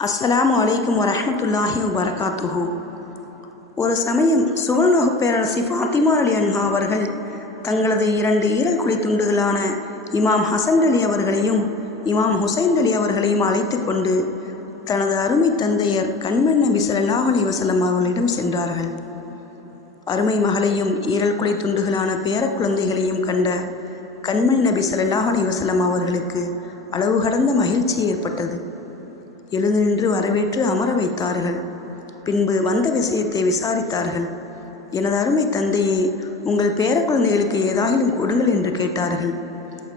அஸ்ஸலாமு அலைக்கும் வரஹ்மத்துல்லாஹி வபரகாத்துஹு. ஒரு சமயம் சுவர்ணகு பேரரசி ஃபாத்திமா அலி அன்ஹா அவர்கள் தங்களது 2 ஈரக்குழி துண்டுகளான இமாம் ஹசன் அலி அவர்களையும் இமாம் ஹுசைன் அலி அவர்களையும் அழைத்து கொண்டு தனது அருமை தந்தையர் கண்மண் நபி ஸல்லல்லாஹு அலைஹி வஸல்லம் அவர்களிடம் சென்றார்கள். அருமை மகளையும் ஈரக்குழி துண்டுகளான பேர குழந்தைகளையும் கண்ட கண்மண் நபி ஸல்லல்லாஹு அலைஹி வஸல்லம் அவர்களுக்கு அளவு கடந்த மகிழ்ச்சி ஏற்பட்டது. எழுந்து நின்று வரவேற்று அமர வைத்தார்கள். பின்பு வந்த விஷயத்தை விசாரித்தார்கள். எனது அருமை தந்தையே, உங்கள் பேர குழந்தைகளுக்கு ஏதாகிலும் கொடுங்கள் என்று கேட்டார்கள்.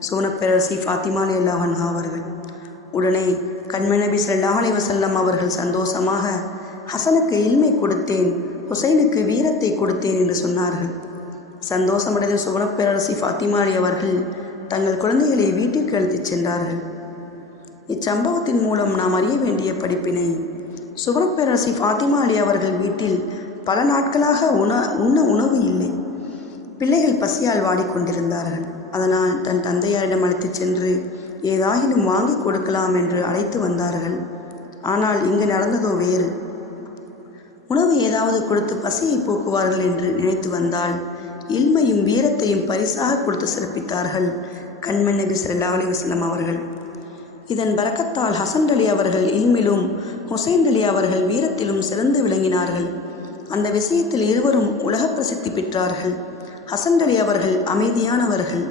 சோனப்பேரரசி ஃபாத்திமா ரலியல்லாஹு அன்ஹா அவர்கள் உடனே கண்மண் நபி ஸல்லல்லாஹு அலைஹி வஸல்லம் அவர்கள் சந்தோஷமாக, ஹசனுக்கு இல்மை கொடுத்தேன், ஹுசைனுக்கு வீரத்தை கொடுத்தேன் என்று சொன்னார்கள். சந்தோஷமடைந்த சுவனப்பேரரசி ஃபாத்திமா அலி அவர்கள் தங்கள் குழந்தைகளை வீட்டிற்கு அழைத்துச் சென்றார்கள். இச்சம்பவத்தின் மூலம் நாம் அறிய வேண்டிய படிப்பினை: சுவனப்பேரரசி ஃபாத்திமா அலி அவர்கள் வீட்டில் பல நாட்களாக உண்ண உணவு இல்லை. பிள்ளைகள் பசியால் வாடிக்கொண்டிருந்தார்கள். அதனால் தன் தந்தையாரிடம் அழைத்துச் சென்று ஏதாகிலும் வாங்கி கொடுக்கலாம் என்று அழைத்து வந்தார்கள். ஆனால் இங்கு நடந்ததோ வேறு. உணவு ஏதாவது கொடுத்து பசியை போக்குவார்கள் என்று நினைத்து வந்தால் இல்மையும் வீரத்தையும் பரிசாக கொடுத்து சிறப்பித்தார்கள் கண்மண் நபி ஸல்லல்லாஹு அலைஹி வஸல்லம் அவர்கள். இதன் பரக்கத்தால் ஹசன் அலி அவர்கள் இல்மிலும் ஹுசைன் அலி அவர்கள் வீரத்திலும் சிறந்து விளங்கினார்கள். அந்த விஷயத்தில் இருவரும் உலக பிரசித்தி பெற்றார்கள். ஹசன் அலி அவர்கள் அமைதியானவர்கள்,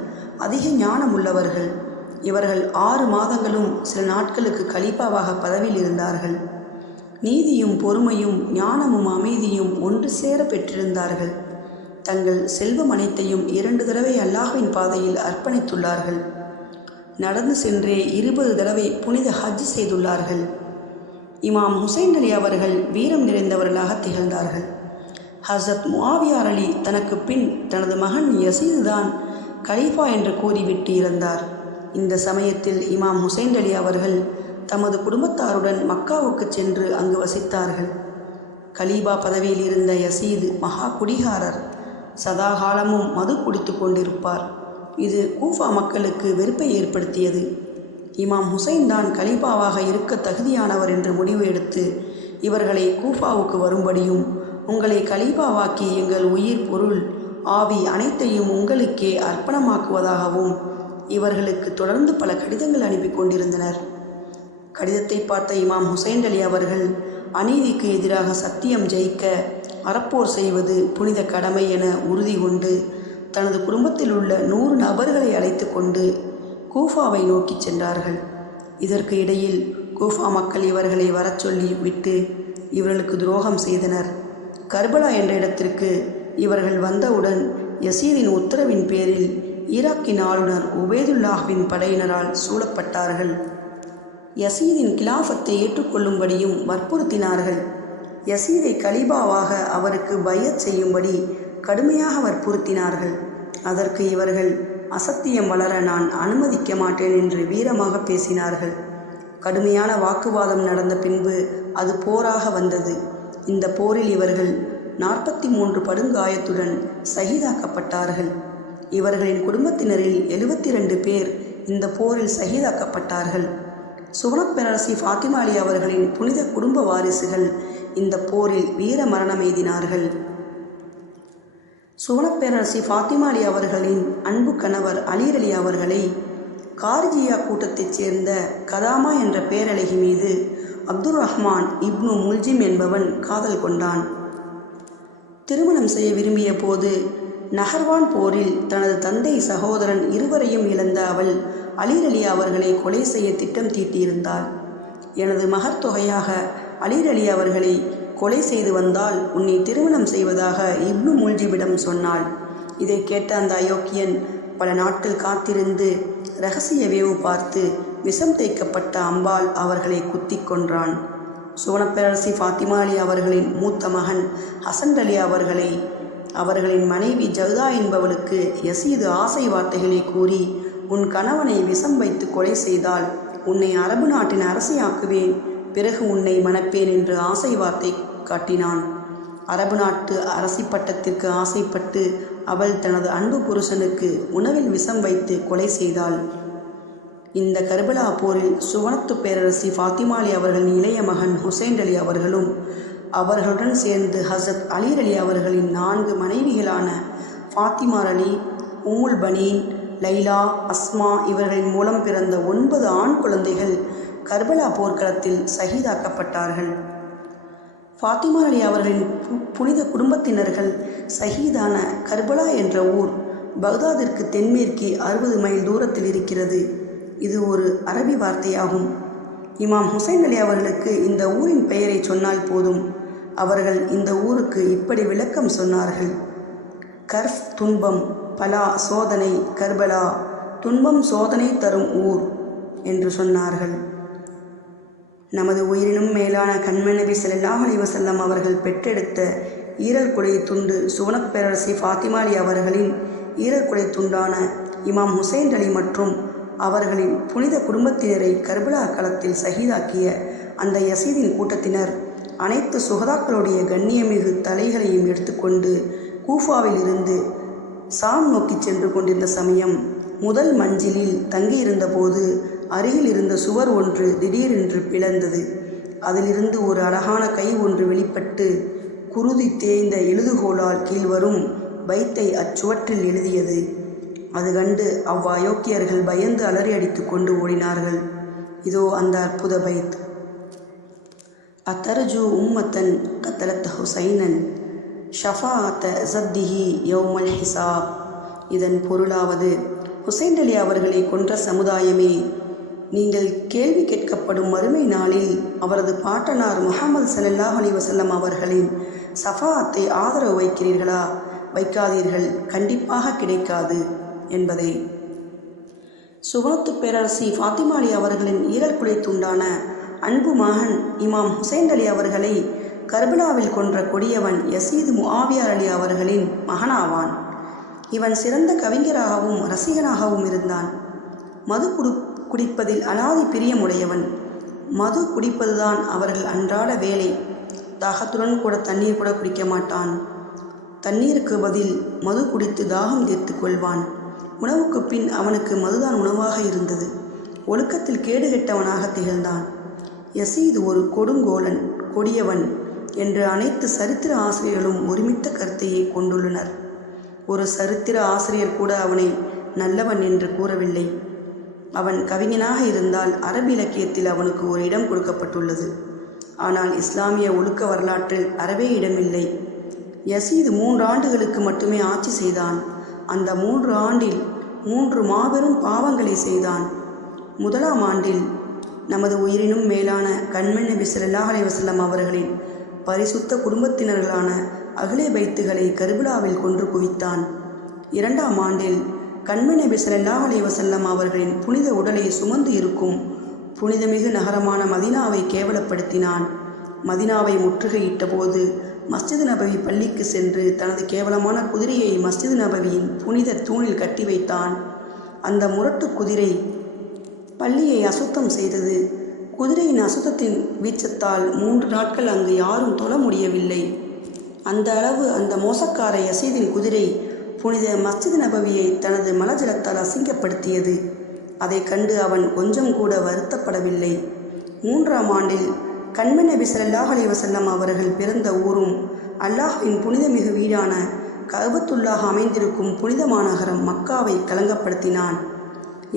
அதிக ஞானம் உள்ளவர்கள். இவர்கள் 6 மாதங்களும் சில நாட்களுக்கு கலீஃபாவாக பதவியில் இருந்தார்கள். நீதியும் பொறுமையும் ஞானமும் அமைதியும் ஒன்று சேர பெற்றிருந்தார்கள். தங்கள் செல்வம் அனைத்தையும் 2 தடவை அல்லாஹ்வின் பாதையில் அர்ப்பணித்துள்ளார்கள். நடந்து சென்றே 20 தடவை புனித ஹஜ் செய்துள்ளார்கள். இமாம் ஹுசைன் அலி அவர்கள் வீரம் நிறைந்தவர்களாக திகழ்ந்தார்கள். ஹசரத் முஆவியா அலி தனக்கு பின் தனது மகன் யசீது தான் கலீஃபா என்று கூறிவிட்டு இறந்தார். இந்த சமயத்தில் இமாம் ஹுசைன் அலி அவர்கள் தமது குடும்பத்தாருடன் மக்காவுக்கு சென்று அங்கு வசித்தார்கள். கலீஃபா பதவியில் இருந்த யசீது மகா குடிகாரர். சதா காலமும் மது குடித்து கொண்டிருப்பார். இது கூஃபா மக்களுக்கு வெறுப்பை ஏற்படுத்தியது. இமாம் ஹுசைன் தான் கலீஃபாவாக இருக்க தகுதியானவர் என்று முடிவு எடுத்து இவர்களை கூஃபாவுக்கு வரும்படியும், உங்களை கலீஃபாவாக்கி எங்கள் உயிர், பொருள், ஆவி அனைத்தையும் உங்களுக்கே அர்ப்பணமாக்குவதாகவும் இவர்களுக்கு தொடர்ந்து பல கடிதங்கள் அனுப்பி கொண்டிருந்தனர். கடிதத்தை பார்த்த இமாம் ஹுசைன் அலி அவர்கள் அநீதிக்கு எதிராக சத்தியம் ஜெயிக்க அறப்போர் செய்வது புனித கடமை என உறுதி கொண்டு தனது குடும்பத்தில் உள்ள 100 நபர்களை அழைத்து கொண்டு கூஃபாவை நோக்கி சென்றார்கள். இதற்கு இடையில் கூஃபா மக்கள் இவர்களை வரச் சொல்லி விட்டு இவர்களுக்கு துரோகம் செய்தனர். கர்பலா என்ற இடத்திற்கு இவர்கள் வந்தவுடன் யசீதின் உத்தரவின் பேரில் ஈராக்கின் ஆளுநர் உபேதுல்லாஹ்வின் படையினரால் சூழப்பட்டார்கள். யசீதின் கிலாஃபத்தை ஏற்றுக்கொள்ளும்படியும் வற்புறுத்தினார்கள். யசீதை கலீஃபாவாக அவருக்கு பையத் செய்யும்படி கடுமையாக வற்புறுத்தினார்கள். அதற்கு இவர்கள், அசத்தியம் வளர நான் அனுமதிக்க மாட்டேன் என்று வீரமாக பேசினார்கள். கடுமையான வாக்குவாதம் நடந்த பின்பு அது போராக வந்தது. இந்த போரில் இவர்கள் 43 படுங்காயத்துடன் ஷஹீதாக்கப்பட்டார்கள். இவர்களின் குடும்பத்தினரில் 72 பேர் இந்த போரில் ஷஹீதாக்கப்பட்டார்கள். சுவனப்பேரரசி ஃபாத்திமா அலி அவர்களின் புனித குடும்ப வாரிசுகள் இந்த போரில் வீர மரணம் எய்தினார்கள். சுவனப்பேரரசி ஃபாத்திமா அலி அவர்களின் அன்பு கணவர் அலி அலி அவர்களை கார்ஜியா கூட்டத்தைச் சேர்ந்த கதாமா என்ற பேரழகி மீது அப்துர் ரஹ்மான் இப்னு முல்ஜிம் என்பவன் காதல் கொண்டான். திருமணம் செய்ய விரும்பிய போது நஹர்வான் போரில் தனது தந்தை சகோதரன் இருவரையும் இழந்த அவள் அலி அலி அவர்களை கொலை செய்ய திட்டம் தீட்டியிருந்தாள். எனது மகர் தொகையாக அலி அலி அவர்களை கொலை செய்து வந்தால் உன்னை திருமணம் செய்வதாக இப்னு முல்ஜிமிடம் சொன்னாள். இதை கேட்ட அந்த அயோக்கியன் பல நாட்கள் காத்திருந்து இரகசிய வேவு பார்த்து விஷம் தேய்க்கப்பட்ட அம்பால் அவர்களை குத்தி கொன்றான். சுவனப்பேரரசி ஃபாத்திமா அலி அவர்களின் மூத்த மகன் ஹசன் அலி அவர்களை அவர்களின் மனைவி ஜவுதா என்பவளுக்கு யசீது ஆசை வார்த்தைகளை கூறி, உன் கணவனை விஷம் வைத்து கொலை செய்தால் உன்னை அரபு நாட்டின் அரசியாக்குவேன், பிறகு உன்னை மணப்பேன் என்று ஆசை வார்த்தை காட்டினான். அரபு நாட்டு அரசி பட்டத்திற்கு ஆசைப்பட்டு அவள் தனது அன்பு புருஷனுக்கு உணவில் விஷம் வைத்து கொலை செய்தாள். இந்த கர்பலா போரில் சுவனத்து பேரரசி ஃபாத்திமா அலி அவர்களின் இளைய மகன் ஹுசைன் அலி அவர்களும் அவர்களுடன் சேர்ந்து ஹசரத் அலி அலி அவர்களின் 4 மனைவிகளான ஃபாத்திமா அலி, உம்முல் பனீன், லைலா, அஸ்மா இவர்களின் மூலம் பிறந்த 9 ஆண் குழந்தைகள் கர்பலா போர்க்களத்தில் ஷஹீதாக்கப்பட்டார்கள். ஃபாத்திமா அலி அவர்களின் புனித குடும்பத்தினர்கள் ஷஹீதான கர்பலா என்ற ஊர் பக்தாதிற்கு தென்மேற்கே 60 மைல் தூரத்தில் இருக்கிறது. இது ஒரு அரபி வார்த்தையாகும். இமாம் ஹுசைன் அலி அவர்களுக்கு இந்த ஊரின் பெயரை சொன்னால் போதும். அவர்கள் இந்த ஊருக்கு இப்படி விளக்கம் சொன்னார்கள்: கர்ஃப் துன்பம், பலா சோதனை, கர்பலா துன்பம் சோதனை தரும் ஊர் என்று சொன்னார்கள். நமது உயிரினும் மேலான கண்மணி நபி ஸல்லல்லாஹு அலைஹி வஸல்லம் அவர்கள் பெற்றெடுத்த ஈரல் குடை துண்டு சுவனப் பேரரசி ஃபாத்திமா அலி அவர்களின் ஈரல் குடை துண்டான இமாம் ஹுசைன் அலி மற்றும் அவர்களின் புனித குடும்பத்தினரை கர்பலா களத்தில் ஷஹீதாக்கிய அந்த யசீதின் கூட்டத்தினர் அனைத்து சுகதாக்களுடைய கண்ணியமிகு தலைகளையும் எடுத்துக்கொண்டு கூஃபாவில் இருந்து சாம் நோக்கி சென்று கொண்டிருந்த சமயம் முதல் மஞ்சிலில் தங்கியிருந்த போது அருகில் இருந்த சுவர் ஒன்று திடீரென்று பிளந்தது. அதிலிருந்து ஒரு அழகான கை ஒன்று வெளிப்பட்டு குருதி தேய்ந்த எழுதுகோலால் கீழ்வரும் பைத்தை அச்சுவற்றில் எழுதியது. அது கண்டு அவ்வாயோக்கியர்கள் பயந்து அலறி அடித்து கொண்டு ஓடினார்கள். இதோ அந்த அற்புத பைத்: அத்தர்ஜு உம்மத்தன் கத்தலத் ஹுசைனன் ஷஃபாஅத ஸத்திஹி யௌமல் ஹிசாப். இதன் பொருளாவது: ஹுசைன் அலி அவர்களை கொன்ற சமுதாயமே, நீங்கள் கேள்வி கேட்கப்படும் மறுமை நாளில் அவரது பாட்டனார் முஹம்மது ஸல்லல்லாஹு அலைஹி வஸல்லம் அவர்களின் ஷஃபாஅத்தை ஆதரவு வைக்கிறீர்களா? வைக்காதீர்கள், கண்டிப்பாக கிடைக்காது என்பதை. சுவனத்து பேரரசி ஃபாத்திமா அலி அவர்களின் ஈரல் குடை துண்டான அன்பு மகன் இமாம் ஹுசைன் அலி அவர்களை கர்பலாவில் கொன்ற கொடியவன் யசீது முஆவியா அலி அவர்களின் மகனாவான். இவன் சிறந்த கவிஞராகவும் ரசிகனாகவும் இருந்தான். மது குடிப்பதில் அலாதி பிரியமுடையவன். மது குடிப்பதுதான் அவர்கள் அன்றாட வேலை. தாகத்துடன் கூட தண்ணீர் கூட குடிக்க மாட்டான். தண்ணீருக்கு பதில் மது குடித்து தாகம் தீர்த்து கொள்வான். உணவுக்கு பின் அவனுக்கு மதுதான் உணவாக இருந்தது. ஒழுக்கத்தில் கேடுகெட்டவனாக திகழ்ந்தான். யசீது ஒரு கொடுங்கோலன், கொடியவன் என்று அனைத்து சரித்திர ஆசிரியர்களும் ஒருமித்த கருத்தையை கொண்டுள்ளனர். ஒரு சரித்திர ஆசிரியர் கூட அவனை நல்லவன் என்று கூறவில்லை. அவன் கவிஞனாக இருந்தால் அரபி இலக்கியத்தில் அவனுக்கு ஒரு இடம் கொடுக்கப்பட்டுள்ளது. ஆனால் இஸ்லாமிய ஒழுக்க வரலாற்றில் அறவே இடமில்லை. யசீது 3 ஆண்டுகளுக்கு மட்டுமே ஆட்சி செய்தான். அந்த 3 ஆண்டில் 3 மாபெரும் பாவங்களை செய்தான். முதலாம் ஆண்டில் நமது உயிரினும் மேலான கண்மணி நபி ஸல்லல்லாஹு அலைஹி வஸல்லம் அவர்களின் பரிசுத்த குடும்பத்தினர்களான அஹ்லே பைத்துகளை கர்பலாவில் கொன்று குவித்தான். 2ஆம் ஆண்டில் கண்மணி நபி ஸல்லல்லாஹு அலைஹி வஸல்லம் அவர்களின் புனித உடலை சுமந்து இருக்கும் புனிதமிகு நகரமான மதீனாவை கேவலப்படுத்தினான். மதீனாவை முற்றுகையிட்ட போது மஸ்ஜித் நபவி பள்ளிக்கு சென்று தனது கேவலமான குதிரையை மஸ்ஜித் நபவியின் புனித தூணில் கட்டி வைத்தான். அந்த முரட்டு குதிரை பள்ளியை அசுத்தம் செய்தது. குதிரையின் அசுத்தத்தின் வீச்சத்தால் 3 நாட்கள் அங்கு யாரும் தொழ முடியவில்லை. அந்த அளவு அந்த மோசக்கார யசீதின் குதிரை புனித மஸ்ஜித் நபவியை தனது மலஜலத்தால் அசிங்கப்படுத்தியது. அதை கண்டு அவன் கொஞ்சம் கூட வருத்தப்படவில்லை. 3ஆம் ஆண்டில் கண்மணி நபி ஸல்லல்லாஹு அலைஹி வஸல்லம் அவர்கள் பிறந்த ஊரும் அல்லாஹ்வின் புனிதமிகு வீடான கஅபத்துல்லாஹ் அமைந்திருக்கும் புனித மாநகரம் மக்காவை கலங்கப்படுத்தினான்.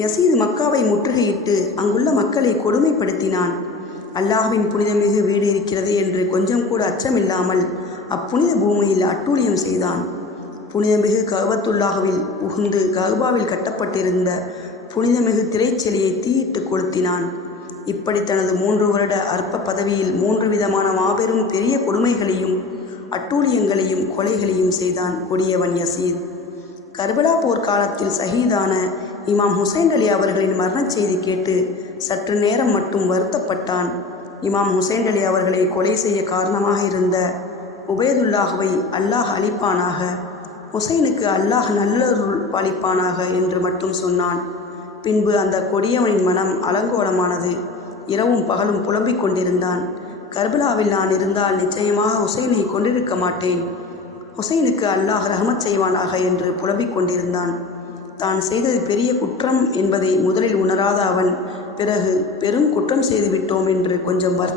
யசீது மக்காவை முற்றுகையிட்டு அங்குள்ள மக்களை கொடுமைப்படுத்தினான். அல்லாஹ்வின் புனிதமிகு வீடு இருக்கிறது என்று கொஞ்சம் கூட அச்சமில்லாமல் அப்புனித பூமியில் அட்டூழியம் செய்தான். புனிதமிகு கஅபத்துல்லாஹ்வில் புகுந்து கஅபாவில் கட்டப்பட்டிருந்த புனிதமிகு திரைச்செலியை தீயிட்டு கொளுத்தினான். இப்படி தனது 3 வருட அற்ப பதவியில் 3 விதமான மாபெரும் பெரிய கொடுமைகளையும் அட்டூழியங்களையும் கொலைகளையும் செய்தான் கொடியவன் யசீத். கர்பலா போர்க்காலத்தில் ஷஹீதான இமாம் ஹுசைன் அலி அவர்களின் மரணச் செய்தி கேட்டு சற்று நேரம் மட்டும் வருத்தப்பட்டான். இமாம் ஹுசைன் அலி அவர்களை கொலை செய்ய காரணமாக இருந்த உபைதுல்லாஹ்வை அல்லாஹ் அளிப்பானாக, ஹுசைனுக்கு அல்லாஹ் நல்லருள் பாலிப்பானாக என்று மட்டும் சொன்னான். பின்பு அந்த கொடியவனின் மனம் அலங்கோலமானது. இரவும் பகலும் புலம்பிக் கொண்டிருந்தான். கர்பலாவில் நான் இருந்தால் நிச்சயமாக ஹுசைனை கொண்டிருக்க மாட்டேன். ஹுசைனுக்கு அல்லாஹ் ரஹமத் செய்வானாக என்று புலம்பிக் கொண்டிருந்தான். தான் செய்தது பெரிய குற்றம் என்பதை முதலில் உணராத அவன் பிறகு பெரும் குற்றம் செய்துவிட்டோம் என்று கொஞ்சம்